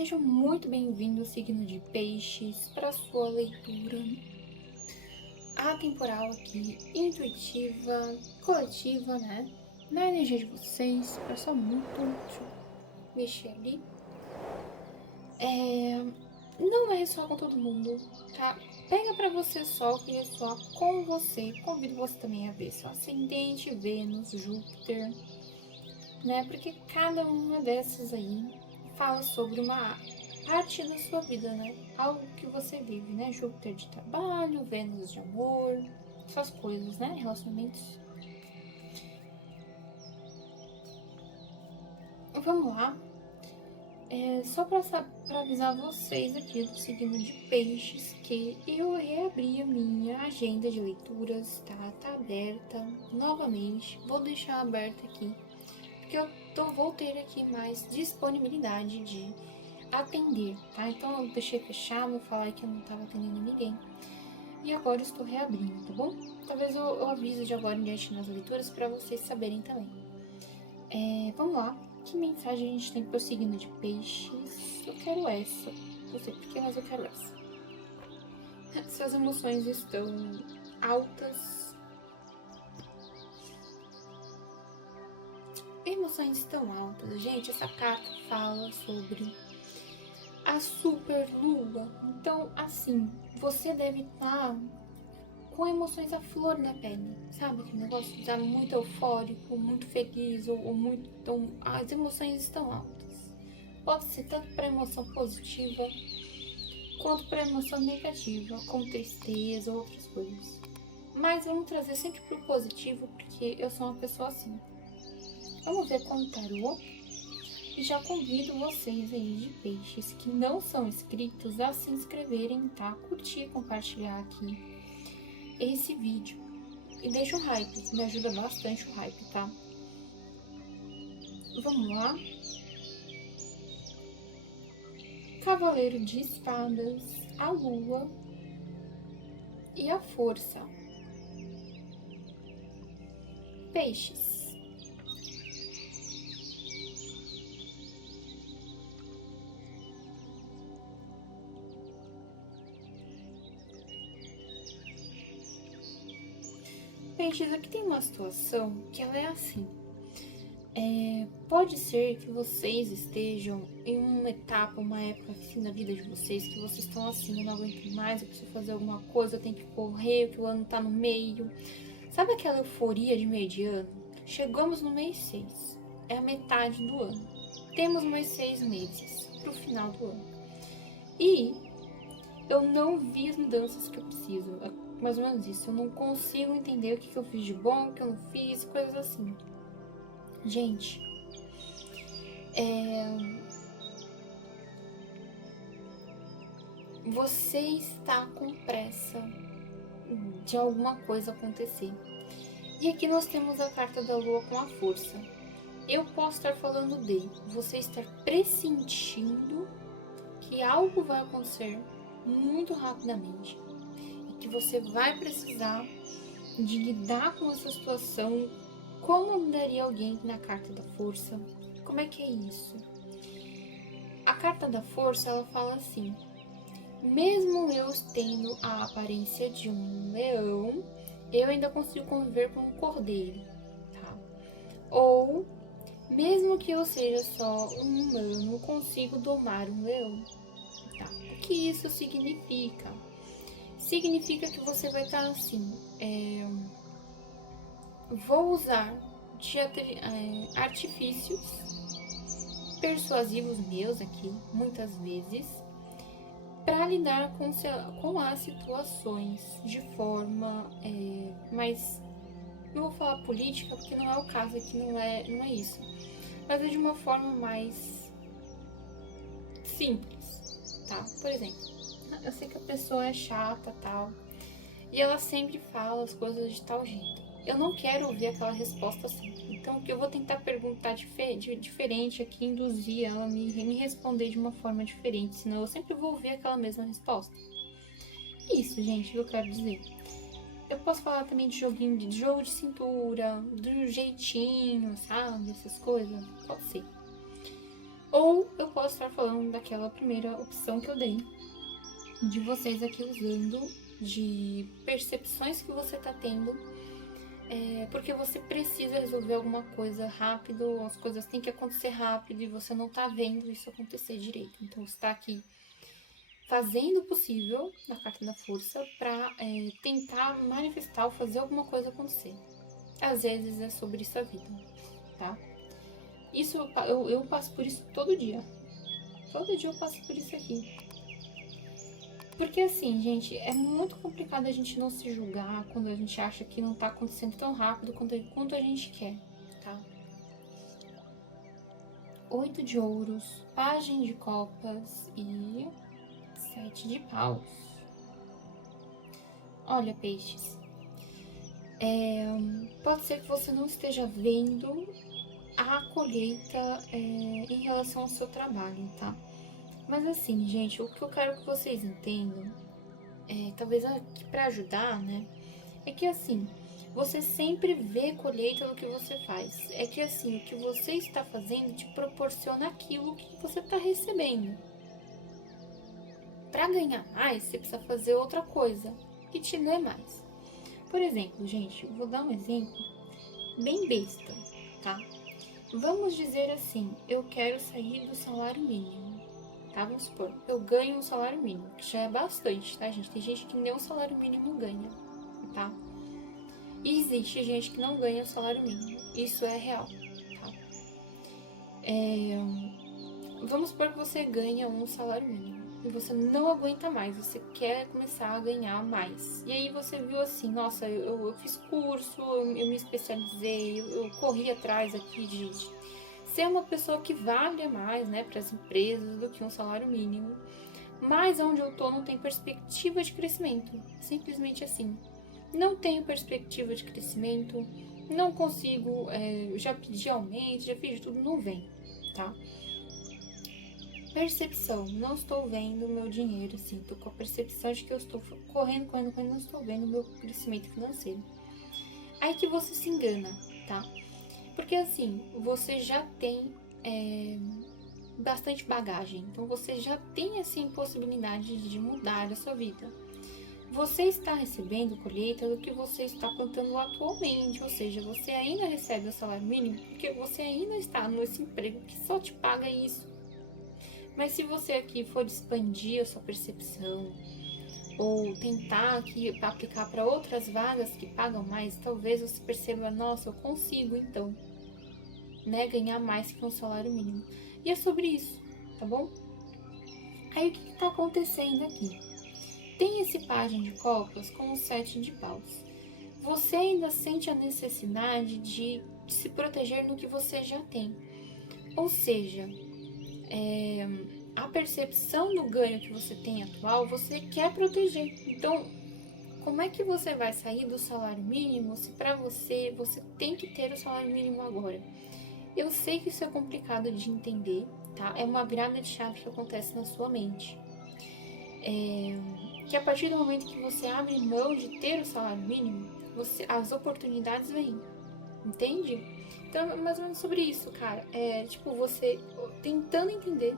Seja muito bem-vindo, signo de Peixes, para sua leitura atemporal aqui, intuitiva, coletiva, né? Na energia de vocês, para só muito. Deixa eu mexer ali. Não vai ressoar com todo mundo, tá? Pega para você só o que ressoar com você. Convido você também a ver seu ascendente, Vênus, Júpiter, né? Porque cada uma dessas aí fala sobre uma parte da sua vida, né? Algo que você vive, né? Júpiter de trabalho, Vênus de amor, essas coisas, né? Relacionamentos. Vamos lá. Só para avisar vocês aqui do signo de Peixes que eu reabri a minha agenda de leituras, tá? Tá aberta novamente. Vou deixar aberta aqui, porque vou ter aqui mais disponibilidade de atender, tá? Então eu deixei fechado, falar que eu não estava atendendo ninguém. E agora eu estou reabrindo, tá bom? Talvez eu avise de agora em diante nas leituras para vocês saberem também. Vamos lá. Que mensagem a gente tem pro signo de Peixes? Eu quero essa. Não sei porquê, mas eu quero essa. Suas emoções estão altas. Emoções estão altas. Gente, essa carta fala sobre a super lua. Então, assim, você deve estar com emoções à flor da pele, sabe? Aquele negócio de estar muito eufórico, muito feliz ou muito. As emoções estão altas. Pode ser tanto para emoção positiva quanto para emoção negativa, como tristeza ou outras coisas. Mas vamos trazer sempre pro positivo, porque eu sou uma pessoa assim. Vamos ver com o tarô. E já convido vocês aí de Peixes que não são inscritos a se inscreverem, tá? Curtir, compartilhar aqui esse vídeo. E deixa o hype, me ajuda bastante o hype, tá? Vamos lá. Cavaleiro de Espadas, a Lua e a Força. Peixes. Peixes, aqui tem uma situação que ela é assim. Pode ser que vocês estejam em uma etapa, uma época assim da vida de vocês, que vocês estão assim, eu não aguento mais, eu preciso fazer alguma coisa, eu tenho que correr, que o ano tá no meio. Sabe aquela euforia de meio de ano? Chegamos no mês 6, é a metade do ano. Temos mais 6 meses pro final do ano. E eu não vi as mudanças que eu preciso, é mais ou menos isso. Eu não consigo entender o que eu fiz de bom, o que eu não fiz, coisas assim. Gente, você está com pressa de alguma coisa acontecer. E aqui nós temos a carta da lua com a força. Eu posso estar falando de você estar pressentindo que algo vai acontecer muito rapidamente e que você vai precisar de lidar com essa situação. Como lidaria alguém na carta da força? Como é que é isso? A carta da força, ela fala assim: mesmo eu tendo a aparência de um leão, eu ainda consigo conviver com um cordeiro, tá? Ou, mesmo que eu seja só um humano, consigo domar um leão, tá? O que isso significa? Significa que você vai estar assim, vou usar de artifícios persuasivos meus aqui, muitas vezes, para lidar com as situações de forma mais. Não vou falar política, porque não é o caso aqui, não é isso. Mas é de uma forma mais simples, tá? Por exemplo, eu sei que a pessoa é chata, tal, e ela sempre fala as coisas de tal jeito. Eu não quero ouvir aquela resposta sempre. Então, o que eu vou tentar perguntar diferente aqui, induzir ela a me responder de uma forma diferente, senão eu sempre vou ouvir aquela mesma resposta. Isso, gente, que eu quero dizer. Eu posso falar também de jogo de cintura, do jeitinho, sabe? Essas coisas. Pode ser. Ou eu posso estar falando daquela primeira opção que eu dei, de vocês aqui usando, de percepções que você tá tendo, porque você precisa resolver alguma coisa rápido, as coisas têm que acontecer rápido e você não tá vendo isso acontecer direito. Então você tá aqui fazendo o possível na carta da força para tentar manifestar ou fazer alguma coisa acontecer. Às vezes é sobre isso a vida, tá? Isso eu passo por isso todo dia. Todo dia eu passo por isso aqui. Porque assim, gente, é muito complicado a gente não se julgar quando a gente acha que não tá acontecendo tão rápido quanto a gente quer, tá? 8 de ouros, Pagem de copas e 7 de paus. Olha, peixes, pode ser que você não esteja vendo a colheita em relação ao seu trabalho, tá? Mas assim, gente, o que eu quero que vocês entendam, talvez aqui pra ajudar, né? É que assim, você sempre vê colheita do que você faz. É que assim, o que você está fazendo te proporciona aquilo que você está recebendo. Para ganhar mais, você precisa fazer outra coisa que te dê mais. Por exemplo, gente, eu vou dar um exemplo bem besta, tá? Vamos dizer assim, eu quero sair do salário mínimo, tá? Vamos supor, eu ganho um salário mínimo, que já é bastante, tá, gente? Tem gente que nem o salário mínimo ganha, tá? E existe gente que não ganha o salário mínimo, isso é real, tá? Vamos supor que você ganha um salário mínimo e você não aguenta mais, você quer começar a ganhar mais. E aí você viu assim, nossa, eu fiz curso, eu me especializei, eu corri atrás aqui de ser uma pessoa que vale mais, né, para as empresas do que um salário mínimo. Mas onde eu tô não tem perspectiva de crescimento, simplesmente assim. Não tenho perspectiva de crescimento, não consigo, já pedi aumento, já fiz de tudo, não vem, tá? Percepção, não estou vendo o meu dinheiro, assim, tô com a percepção de que eu estou correndo, não estou vendo o meu crescimento financeiro. Aí que você se engana, tá? Porque assim, você já tem bastante bagagem, então você já tem assim possibilidade de mudar a sua vida. Você está recebendo colheita do que você está plantando atualmente, ou seja, você ainda recebe o salário mínimo porque você ainda está nesse emprego que só te paga isso. Mas se você aqui for expandir a sua percepção ou tentar aqui aplicar para outras vagas que pagam mais, talvez você perceba, nossa, eu consigo então, né, ganhar mais que um salário mínimo. E é sobre isso, tá bom? Aí o que está acontecendo aqui? Tem esse pajem de copas com o 7 de paus. Você ainda sente a necessidade de se proteger no que você já tem. Ou seja, a percepção do ganho que você tem atual, você quer proteger. Então, como é que você vai sair do salário mínimo se para você tem que ter o salário mínimo agora? Eu sei que isso é complicado de entender, tá? É uma virada de chave que acontece na sua mente. Que a partir do momento que você abre mão de ter o salário mínimo, as oportunidades vêm, entende? Então é mais ou menos sobre isso, cara. É tipo você tentando entender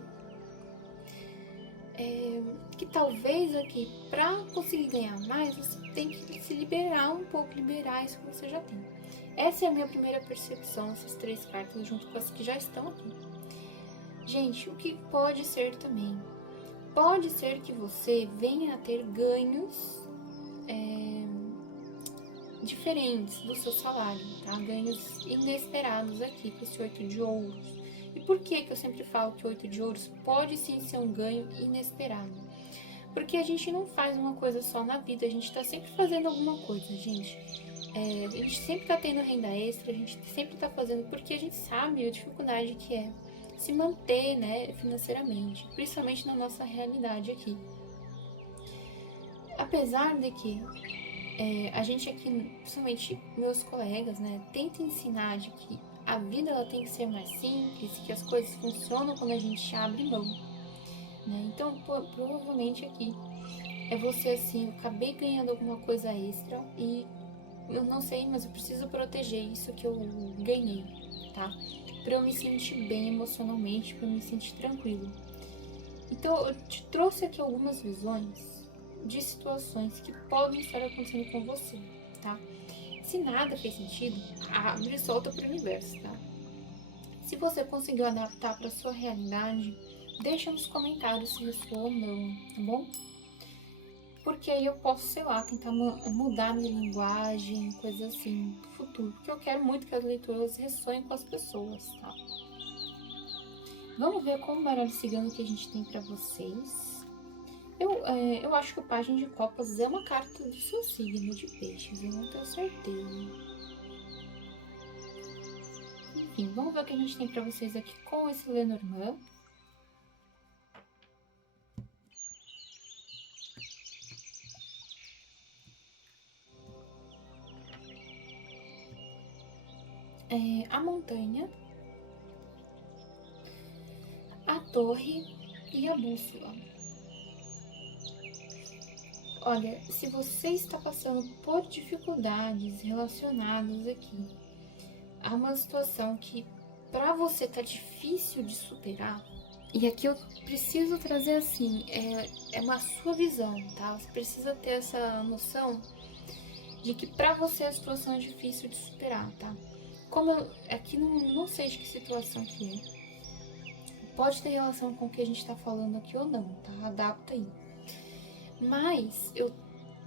que talvez aqui, pra conseguir ganhar mais, você tem que se liberar um pouco, liberar isso que você já tem. Essa é a minha primeira percepção, essas 3 cartas, junto com as que já estão aqui. Gente, o que pode ser também? Pode ser que você venha a ter ganhos diferentes do seu salário, tá? Ganhos inesperados aqui com esse 8 de ouros. E por que eu sempre falo que 8 de ouros pode sim ser um ganho inesperado? Porque a gente não faz uma coisa só na vida, a gente tá sempre fazendo alguma coisa, gente. A gente sempre tá tendo renda extra, a gente sempre tá fazendo porque a gente sabe a dificuldade que é se manter, né, financeiramente, principalmente na nossa realidade aqui. Apesar de que a gente aqui, principalmente meus colegas, né, tenta ensinar de que a vida ela tem que ser mais simples, que as coisas funcionam quando a gente abre mão, né? Então, provavelmente aqui é você assim, eu acabei ganhando alguma coisa extra e eu não sei, mas eu preciso proteger isso que eu ganhei. tá? Para eu me sentir bem emocionalmente, para eu me sentir tranquilo. Então, eu te trouxe aqui algumas visões de situações que podem estar acontecendo com você, tá? Se nada fez sentido, abre e solta para o universo, tá? Se você conseguiu adaptar para sua realidade, deixa nos comentários se ressoou ou não, tá bom? Porque aí eu posso, sei lá, tentar mudar minha linguagem, coisa assim, no futuro. Porque eu quero muito que as leituras ressoem com as pessoas, tá? Vamos ver qual o baralho cigano que a gente tem pra vocês. Eu acho que o Pajem de Copas é uma carta do seu signo de peixes, eu não tenho certeza. Enfim, vamos ver o que a gente tem pra vocês aqui com esse Lenormand. A montanha, a torre e a bússola. Olha, se você está passando por dificuldades relacionadas aqui a uma situação que para você tá difícil de superar, e aqui eu preciso trazer assim, é uma sua visão, tá? Você precisa ter essa noção de que para você a situação é difícil de superar, tá? Como aqui não sei de que situação que é. Pode ter relação com o que a gente tá falando aqui ou não, tá? Adapta aí. Mas eu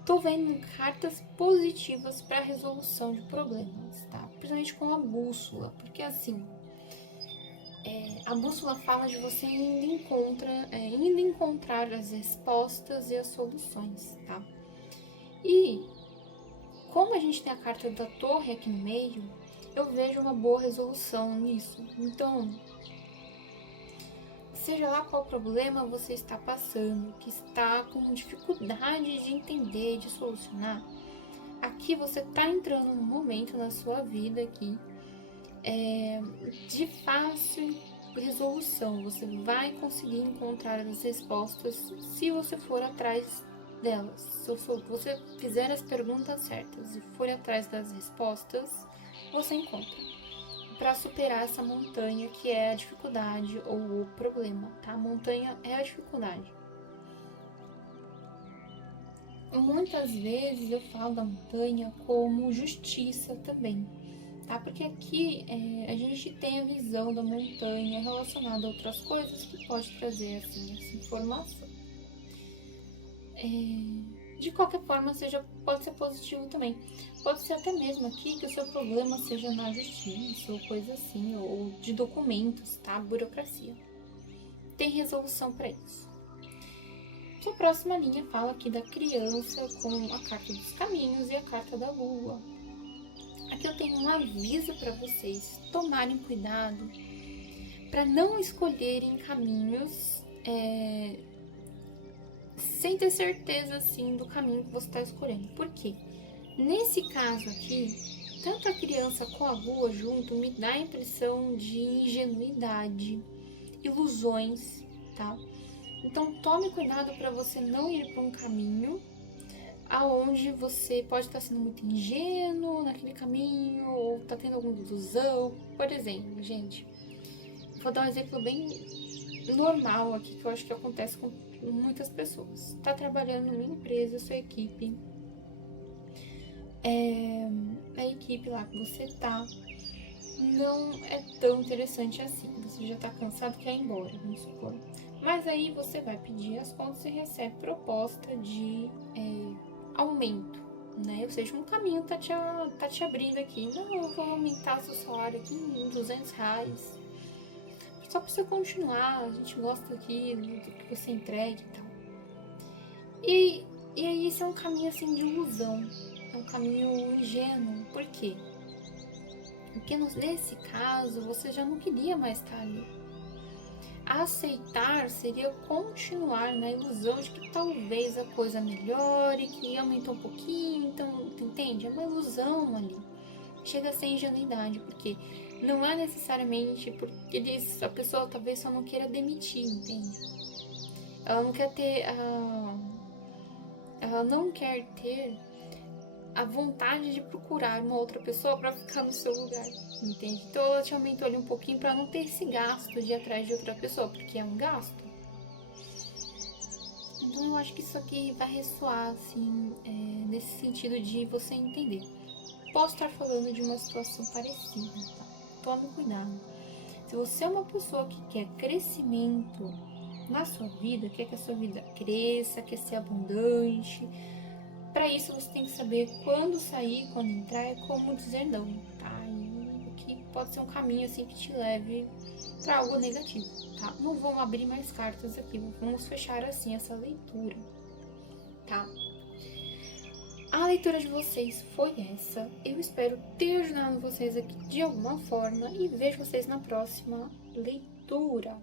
tô vendo cartas positivas para resolução de problemas, tá? Principalmente com a bússola, porque assim, a bússola fala de você indo encontrar as respostas e as soluções, tá? E como a gente tem a carta da torre aqui no meio, eu vejo uma boa resolução nisso. Então, seja lá qual problema você está passando, que está com dificuldade de entender, de solucionar, aqui você está entrando num momento na sua vida aqui de fácil resolução. Você vai conseguir encontrar as respostas se você for atrás delas. Se você fizer as perguntas certas e for atrás das respostas, você encontra. Para superar essa montanha que é a dificuldade ou o problema, tá? A montanha é a dificuldade. Muitas vezes eu falo da montanha como justiça também, tá? Porque aqui a gente tem a visão da montanha relacionada a outras coisas que pode trazer assim, essa informação. De qualquer forma, pode ser positivo também. Pode ser até mesmo aqui que o seu problema seja na justiça ou coisa assim, ou de documentos, tá? Burocracia. Tem resolução para isso. Sua próxima linha fala aqui da criança com a carta dos caminhos e a carta da lua. Aqui eu tenho um aviso para vocês tomarem cuidado para não escolherem caminhos sem ter certeza assim do caminho que você está escolhendo. Por quê? Nesse caso aqui, tanto a criança com a lua junto me dá a impressão de ingenuidade, ilusões, tá? Então tome cuidado para você não ir para um caminho aonde você pode estar sendo muito ingênuo naquele caminho ou tá tendo alguma ilusão. Por exemplo, gente, vou dar um exemplo bem normal aqui que eu acho que acontece com muitas pessoas. Tá trabalhando numa empresa, sua equipe, a equipe lá que você tá não é tão interessante assim. Você já tá cansado, quer ir embora, vamos supor. Mas aí você vai pedir as contas e recebe proposta de aumento, né? Ou seja, um caminho tá te abrindo aqui. Não, eu vou aumentar seu salário aqui em R$200. Só pra você continuar, a gente gosta aqui do que você entrega e tal. E aí esse é um caminho assim de ilusão. É um caminho ingênuo. Por quê? Porque nesse caso você já não queria mais estar ali. Aceitar seria continuar na ilusão de que talvez a coisa melhore, que aumentou um pouquinho, então, entende? É uma ilusão ali. Chega a ser ingenuidade, porque não é necessariamente porque a pessoa talvez só não queira demitir, entende? Ela não quer ter a vontade de procurar uma outra pessoa para ficar no seu lugar, entende? Então ela te aumentou ali um pouquinho para não ter esse gasto de ir atrás de outra pessoa, porque é um gasto. Então eu acho que isso aqui vai ressoar, assim, nesse sentido de você entender. Posso estar falando de uma situação parecida, tá? Tome cuidado. Se você é uma pessoa que quer crescimento na sua vida, quer que a sua vida cresça, quer ser abundante, para isso você tem que saber quando sair, quando entrar e como dizer não, tá? E que pode ser um caminho assim que te leve para algo negativo, tá? Não vamos abrir mais cartas aqui, vamos fechar assim essa leitura, tá? A leitura de vocês foi essa. Eu espero ter ajudado vocês aqui de alguma forma e vejo vocês na próxima leitura.